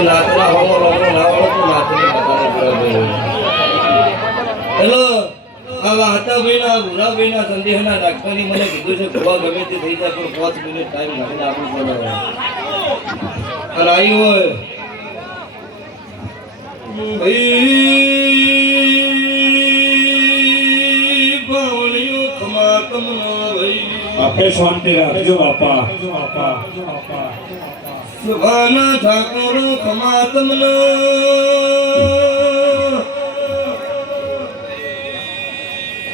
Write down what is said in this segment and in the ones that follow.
નાતના હોમો લોમો નાવળો તો નાતની બતાવે હેલો આ વાહતાભાઈના ભૂરાભાઈના સંદેહના ડાક્ટરની મને કીધું છે ગોવા ગમે તે થઈ જાય પણ 5 મિનિટ ટાઈમ કાઢીને આપવું પડે અને આવી હોય આપે શાંતિ રાખજો બાપા સુભાના ઠાકોરો ખમા તમને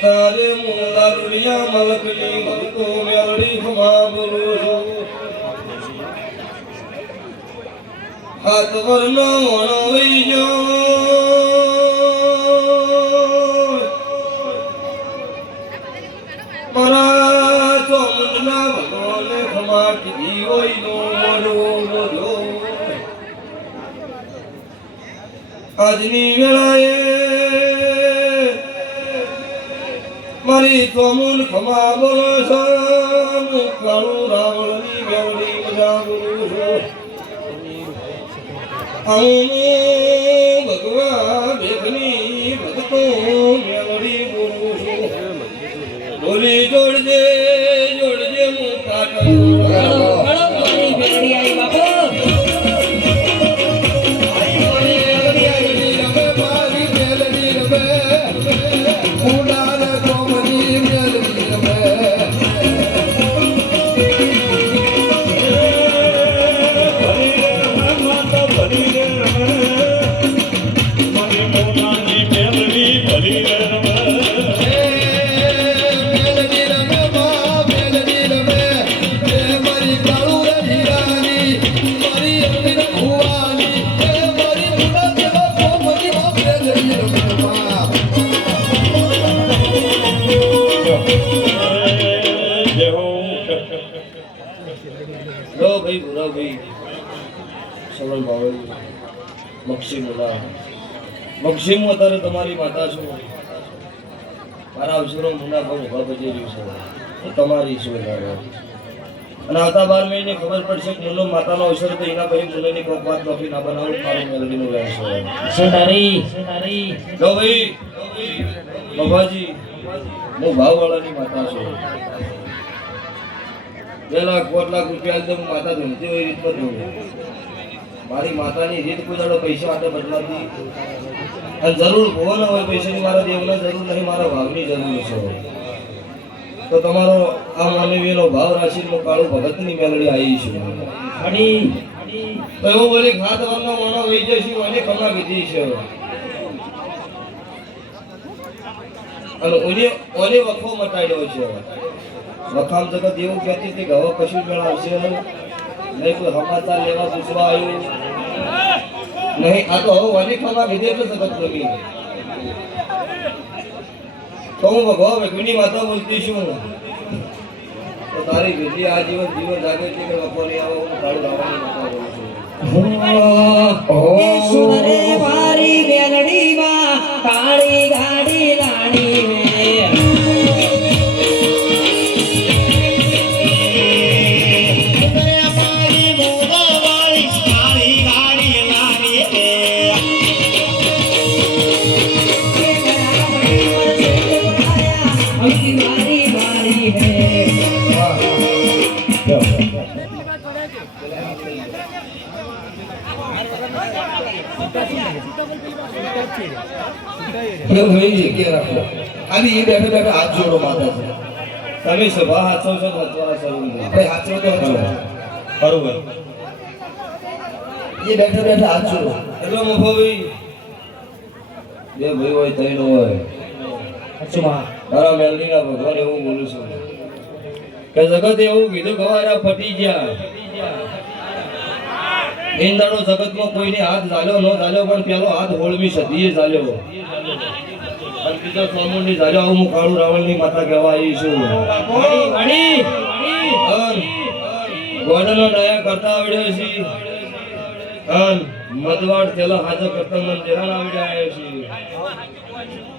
તારે મોલા રૂડિયા મલકની ભક્તો મેળડી ખમા બોલો હાથ વરનો વણવી જો મારા ચોમંડના ભગવાને ખમા કીધી હોય નો મરો આજની વેળાએ મારી ચોમુન ખમા બોલો છો કાળું રાવણની મેળડી મજા બોલું છું ભગવાન ભેગની ભક્તો મેળડી બોલું છું બોલી જોડજે જોડજે હું મક્ષીમ અત્યારે તમારી માતા છું મારા અવસરો મુના બહુ ઉભા બજી રહ્યું છે તમારી શું અને આવતા 12 મહિને ખબર પડશે કે મુનો માતાનો અવસર તો એના પછી મુનોની કોક વાત કોફી ના બનાવું મારું મેલડીનું રહેશે જો ભાઈ બાબાજી હું ભાવવાળાની માતા છું 2 લાખ 4 લાખ રૂપિયા દઉં માતા ધૂમતી હોય રીત પર મારી માતાની રીત કોઈ દાડો પૈસા માટે બદલાતી અને જરૂર ભોવા ના હોય પૈસાની મારા દેવના જરૂર નહીં મારા ભાવની જરૂર છે તો તમારો આ માનવીનો ભાવ રાશિનો કાળું ભગતની મેલડી આવી છે તો એવું બોલી ખાત વારના મોણો વહી જશે મને ખમા કીધી છે અને ઓને વખો મટાડ્યો છે વખામ જગત એવું કહેતી હતી કે હવે કશું મેળવશે નહીં કોઈ સમાચાર લેવા પૂછવા આવ્યું નહીં આ તો હવે વની ખમા કીધી એટલે જગત ગમી તો હું ભગવાન વેગની માતા બોલતી છું તો તારી વિધિ આ જીવન જાગે છે કે બપોરે આવો હું તારું રાવણની માતા બોલું છું સુરે મારી મેલડીમાં કાળી ગાડી લાણી મે ખાલી એ બેઠા બેઠા હાથ જોડો માતા છે તમે સભા હાથો છો આપણે હાથો તો બરોબર એ બેઠા બેઠા હાથ જોડો એટલો મોફો ભાઈ બે ભાઈ હોય તૈનો હોય તારા મેલડીના ભગવાન એવું બોલું છું કે જગત એવું કીધું ગવારા ફટી ગયા ઇંદાડો જગતમાં કોઈને હાથ ઝાલ્યો ન ઝાલ્યો પણ પેલો હાથ હોળમી સદીએ ઝાલ્યો અને બીજો ચામુંડી ઝાલ્યો હું કાળું રાવણની માતા કહેવા આવી છું ગોડનો નયા કરતા આવડ્યો છે અને મદવાડ તેલા હાજર કરતા મન દેરાણ આવડ્યા છે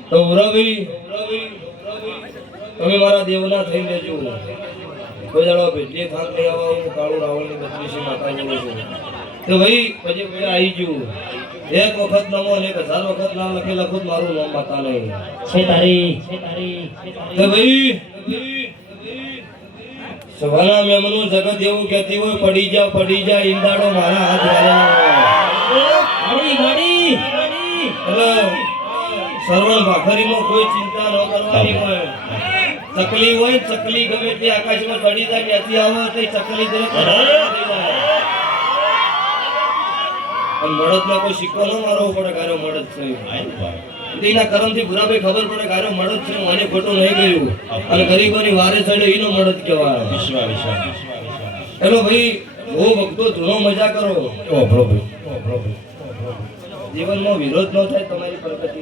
તો ઉરવી તમે મારા દેવના થઈ લેજો કોઈ દાડો ભેટી થાક લઈ આવા હું કાળું રાવણની બત્રીસી માતા બોલું છું તો ભાઈ પછી ભાઈ આવી ગયું એક વખત નમો અને 1000 વખત નામ લખે લખું જ મારું નામ માતા નહીં છે તારી તો ભાઈ સવાના મેમનું જગત એવું કહેતી હોય પડી જા ઈંડાડો મારા હાથ ઘડી એટલે સરવણ ભાખરીમાં કોઈ ચિંતા ન કરવાની હોય ચકલી હોય ચકલી ગમે તે આકાશમાં ચડી જાય ત્યાંથી આવે તો ચકલી થઈ જાય અને મળદમાં કોઈ સિક્કો ન મારવો પડે ગારો મળદ છે એના કરમથી ભૂરાભાઈ ખબર પડે ગારો મળદ છે મને ખોટું નહીં ગયું અને ગરીબોની વારે ચડે એનો મળદ કહેવાય એટલે ભાઈ બહુ ભક્તો ધૂણો મજા કરો જીવનમાં વિરોધ ન થાય તમારી પ્રગતિ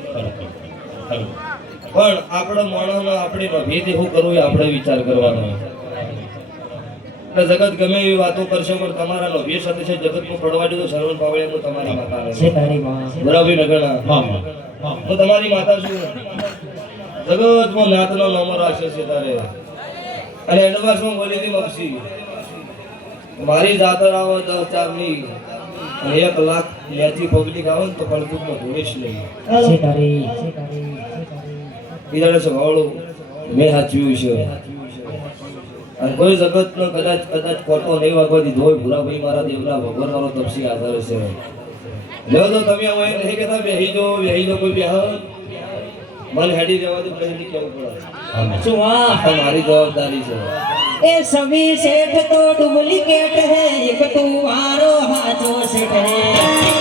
પણ આપણે માણસનો આપણે ભેદ એવું કરવું એ આપણે વિચાર કરવાનો એટલે જગત ગમે એવી વાતો કરશે પણ તમારા નભ્ય સાથે છે જગતમાં પડવાડ્યું તો સરવણ પાવળે હું તમારી માતા છે તારી માં બરાબર નગણા હું તમારી માતા છું જગતમાં નાતનો નામ રાખશે છે તારે અને એડવાન્સમાં બોલી હતી મક્ષી મારી જાતર આવો 10,000 ની 1 લાખ લ્યાથી પબ્લિક આવે ને તો પડતું ધોઈશ નહીં છે તારી બીજાને સવાળું મેં સાચવ્યું છે અને કોઈ જગતનો કદાચ ખોટો નહીં વાગવા દીધો હોય ભૂરાભાઈ મારા દેવના ભગવાન મારો તપસી આધાર છે લેવો તો તમે હવે નહીં કહેતા બેહી જો કોઈ બેહ મન હેડી રહેવા દો પછી કેવું પડે શું વાહ મારી જવાબદારી છે ए सभी सेठ तो डुप्लीकेट है एक तुम्हारो हाथों से है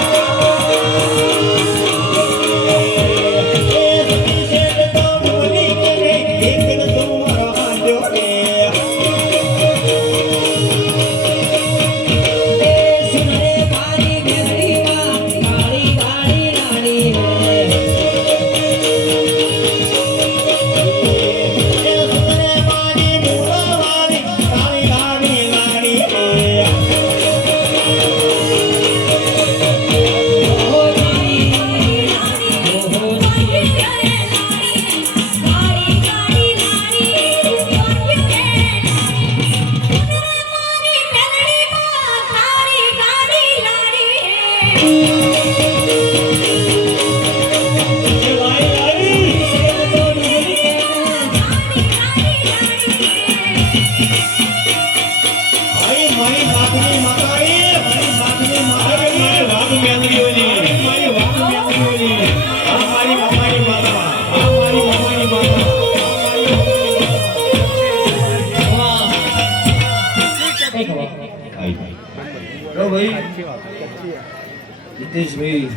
હિતેશભાઈ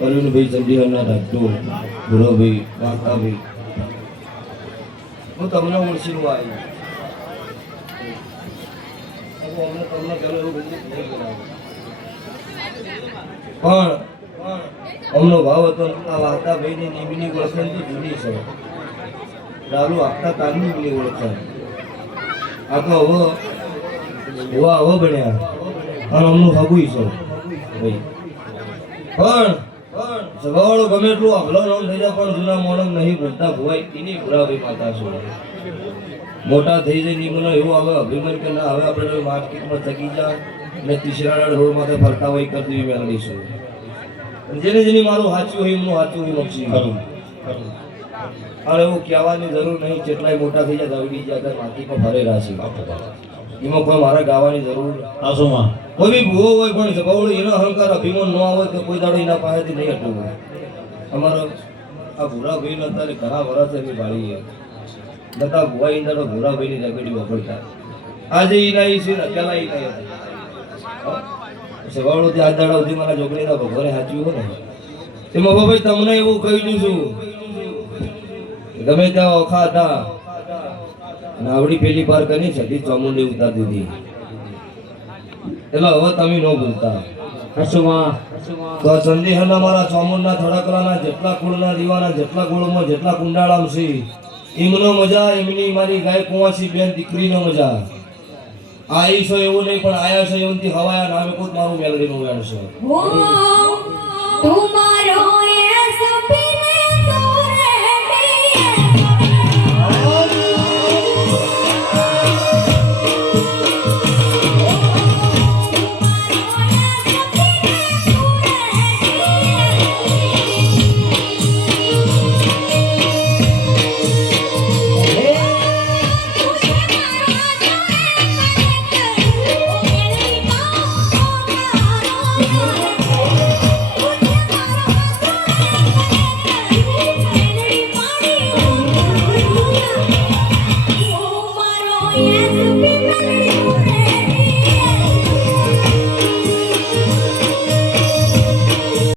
અરુણભાઈ ચંડીગઢના રાજુ ભૂરોભાઈ વાંકાભાઈ હું તમને ઓળખીનું પણ અમનો ભાવ હતો આ વાર્તાભાઈની નિમની ઓળખાણ તો જૂની છે દારૂ આપતા તારની બની ઓળખાણ આ તો હવે બન્યા અને અમનું હગુઈ છે ભાઈ પણ સવાળો ગમે એટલું અગલો નામ થઈ જાય પણ જૂના મોણમ નહીં ભૂલતા ભુવાય એની ભૂરાભાઈ માતા છું મોટા થઈ જાય નહીં મને એવું આવે અભિમાન કે ના હવે આપણે માર્કેટમાં થકી જા એટલે તીસરા રોડ માથે ફરતા હોય કરતી મેળવી છું જેની મારું સાચું હોય એમનું સાચું હોય મક્ષી અને એવું કહેવાની જરૂર નહીં જેટલાય મોટા થઈ જાય દવડી જાય માટીમાં ભરેલા છે એમાં કોઈ મારે ગાવાની જરૂર કોઈ બી ભૂવો હોય પણ જબાવડો એનો અહંકાર અભિમાન ન આવે તો કોઈ દાડો એના પાસેથી નહીં હટવું અમારો આ ભૂરાભાઈ અત્યારે ઘણા વર્ષ એની ભાળી નતા ભૂવા એ દાડો ભૂરાભાઈની રેકડી વગડતા આજે એના એ છે ને પેલા એના જબાવડો ત્યાં આજ દાડા સુધી મારા જોગણીના ભગવાને સાચવ્યું હોય ને તેમાં ભાઈ તમને એવું કહી દઉં છું ગમે ત્યાં ઓખા હતા નાવડી પેલી પાર કરી છઠ્ઠી ચામુંડી ઉતાર દીધી એટલે હવે તમે ન ભૂલતા તો સંદેહના મારા ચામુંડના થડકલાના જેટલા કુળના દીવાના જેટલા કુળમાં જેટલા કુંડાળામ છે એમનો મજા એમની મારી ગાય કુંવાસી બેન દીકરીનો મજા આઈ છો એવું નહીં પણ આયા છે એમથી હવાયા નામે કોઈ મારું મેલડીનું વેણ છે તમારો